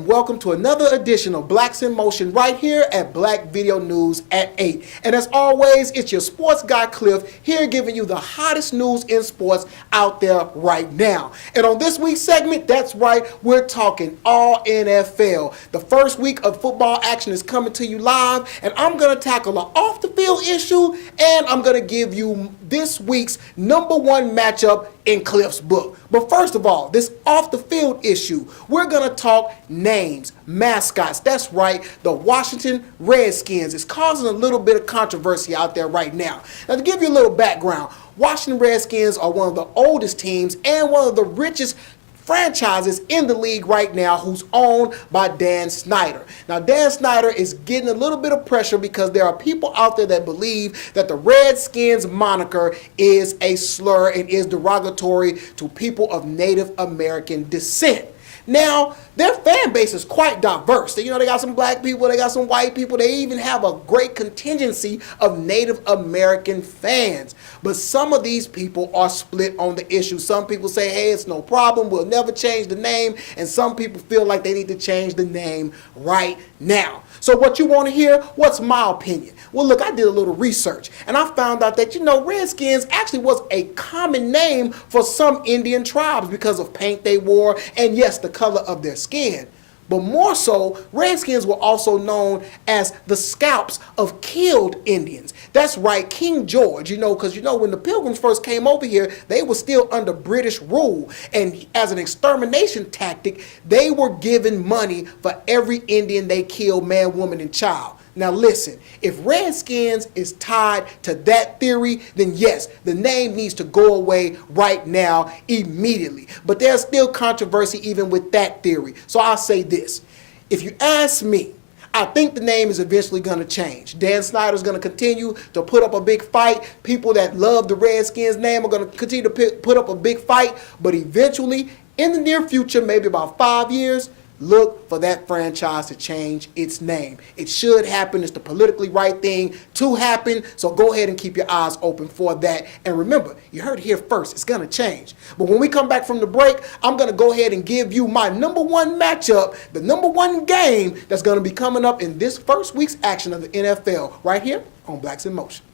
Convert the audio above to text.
Welcome to another edition of Blacks in Motion right here at Black Video News at 8. And as always, it's your sports guy Cliff here giving you the hottest news in sports out there right now. And on this week's segment, that's right, we're talking all NFL. The first week of football action is coming to you live, and I'm going to tackle an off-the-field issue, and I'm going to give you this week's #1 matchup in Cliff's book. But first of all, this off-the-field issue, we're going to talk names, mascots. That's right, the Washington Redskins is causing a little bit of controversy out there right now. Now, to give you a little background, Washington Redskins are one of the oldest teams and one of the richest franchises in the league right now, who's owned by Dan Snyder. Now, Dan Snyder is getting a little bit of pressure because there are people out there that believe that the Redskins moniker is a slur and is derogatory to people of Native American descent. Now, their fan base is quite diverse. They got some black people, they got some white people, they even have a great contingency of Native American fans. But some of these people are split on the issue. Some people say, hey, it's no problem, we'll never change the name. And some people feel like they need to change the name right now. So what you want to hear? What's my opinion? Well, look, I did a little research, and I found out that, Redskins actually was a common name for some Indian tribes because of paint they wore and, yes, the color of their skin. But more so, Redskins were also known as the scalps of killed Indians. That's right, King George, because when the Pilgrims first came over here, they were still under British rule. And as an extermination tactic, they were given money for every Indian they killed, man, woman, and child. Now listen, if Redskins is tied to that theory, then yes, the name needs to go away right now, immediately. But there's still controversy even with that theory. So I'll say this. If you ask me, I think the name is eventually going to change. Dan Snyder's going to continue to put up a big fight. People that love the Redskins name are going to continue to put up a big fight. But eventually, in the near future, maybe about 5 years, look for that franchise to change its name. It should happen. It's the politically right thing to happen. So go ahead and keep your eyes open for that. And remember, you heard it here first. It's going to change. But when we come back from the break, I'm going to go ahead and give you my #1 matchup, the #1 game that's going to be coming up in this first week's action of the NFL right here on Blacks in Motion.